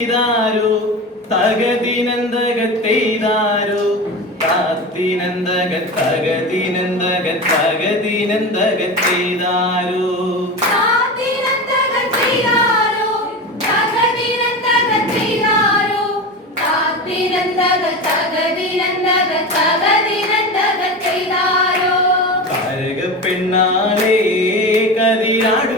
ചെയ്താരോ തകതിനന്തകത്തെയ്താരോ താത്തിനന്തക തകതിനന്തക തകതിനന്തകത്തെയ്താരോ കാരക പെണ്ണാളേ കതിരാടും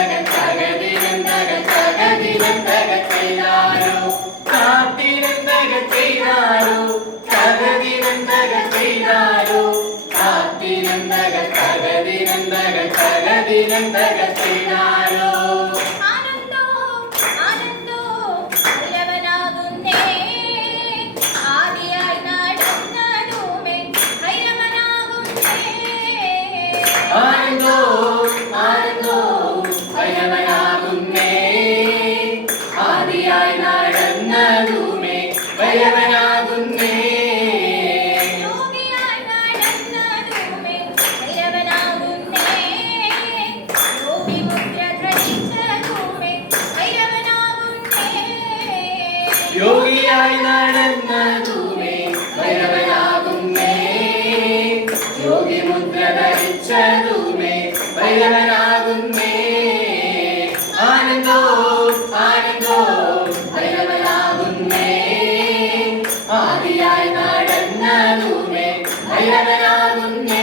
തകതിനന്തകത്തെയ്താരോ ആനന്ദോ ആനന്ദോ ഭൈരവനാകുന്നേ യോഗിയായി നടന്നതുമേ ഭയവനാകുന്നേ യോഗി മുദ്ര ധരിച്ചതുമേ ഭയവനാകുന്നേ ആനന്ദോ ആനന്ദോ ഭൈരവനാകുന്നേ ആദിയായി നടന്നതുമേ തൂമേ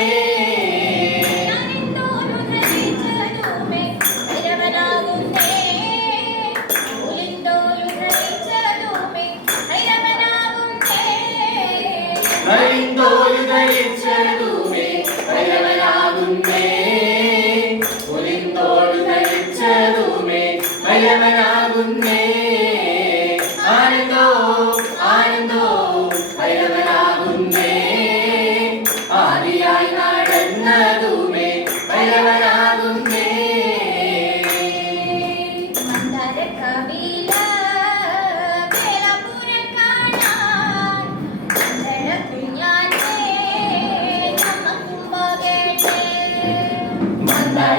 ഒലിന്തോട് ധരിച്ചതുമേ ഭൈരവനാകുന്നേ ആനന്ദോ ആനന്ദോ ഭൈരവനാകുന്നേ ആദിയായി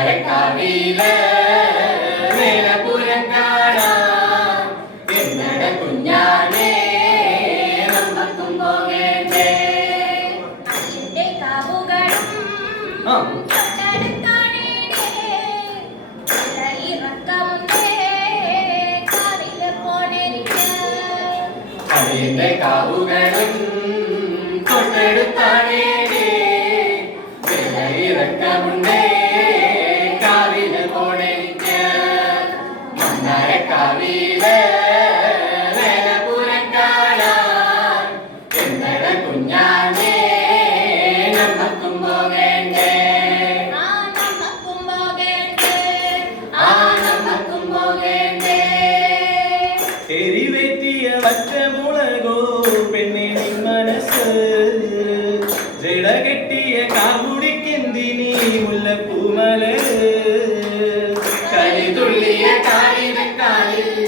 മന്ദരക്കാവിയിൽ വേലപുരം കാണാൻ എന്നട കുഞ്ഞാനേ നമ്മക്കും പോകേണ്ടേ. അതിന്റെ കാവുകളും. അതിന്റെ കാവുകളും മണ്ണാരക്കാവിൽ വേലപുരം കാണാൻ എന്നട കുഞ്ഞാനേ നമ്മക്കും പോകേണ്ടേ എരിവേറ്റിയ വറ്റമുളകോ പെണ്ണിനി മനസ്സ്. ജട കെട്ടിയ കാമുടിക്കെന്തിനീ മുല്ലപ്പൂമല കളി തുള്ളിയ காலை